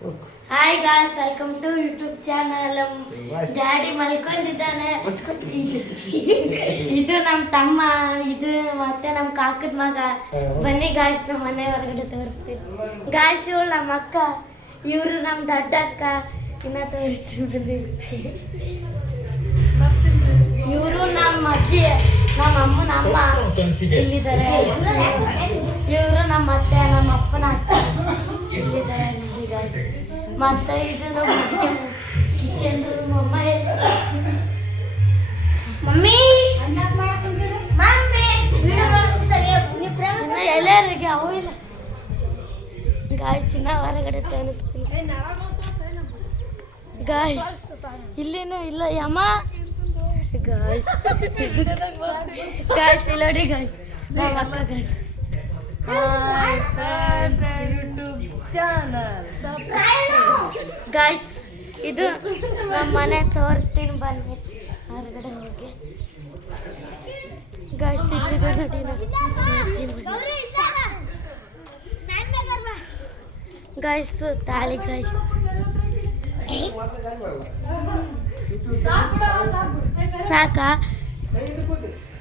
Hi guys, welcome to YouTube channel. Daddy ಮಲ್ಕೊಂಡಿದ್ದಾನೆ. ಇದು ನಮ್ಮ ತಮ್ಮ, ಇದು ಮತ್ತೆ ನಮ್ಮ ಕಾಕದ ಮಗ. ಬನ್ನಿ ಗಾಯ್ಸ್, ನಮ್ಮ ಮನೆ ಹೊರಗಡೆ ತೋರಿಸ್ತೀನಿ. ಗಾಯ್ಸ್, ಇವಳು ನಮ್ಮ ಅಕ್ಕ, ಇವರು ನಮ್ಮ ದೊಡ್ಡ ಅಕ್ಕ. ಇನ್ನ ತೋರಿಸ್ತೀನಿ ಬನ್ನಿ. ಇವರು ನಮ್ಮ ಅಜ್ಜಿ, ನಮ್ಮ ಅಮ್ಮನ ಅಮ್ಮ ಇಲ್ಲಿದ್ದಾರೆ. ಇವರು ನಮ್ಮ ಅತ್ತೆ, ನಮ್ಮ ಅಪ್ಪನ ಅಕ್ಕ ಇಲ್ಲಿದ್ದಾರೆ ನೋಡಿ ಗಾಯ್ಸ್. ಮತ್ತೆ ಇದು ನಮ್ಮ ಕಿಚನ್ ರೂಮ್. ಮಮ್ಮಿ ಎಲ್ಲರಿಗೆ ಅವು ಇಲ್ಲ ಗಾಯ್ಸ್. ಇನ್ನ ಹೊರಗಡೆ ತೋರಿಸ್ತೀನಿ ಗಾಯ್ಸ್. ಇಲ್ಲೇನು ಇಲ್ಲ ಯಮ್ಮ ಗಾಯ್ಸ್. ಗಾಯ್ಸ್ ಇಲ್ಲಿ ನೋಡಿ ಗಾಯ್ಸ್, ನಮ್ಮ ಅಕ್ಕ ಗಾಯ್ಸ್. ಗಾಯ್ಸ್, ಇದು ನಮ್ಮ ಮನೆ ತೋರಿಸ್ತೀನಿ ಬನ್ನಿ ಹೊರಗಡೆ ಹೋಗಿ. ಗಾಯ್ಸ್, ಇಲ್ಲಿದೆ ನೋಡಿ ಗಾಯ್ಸ್, ತಾಳಿ ಗಾಯ್ಸ್. ಸಾಕಾ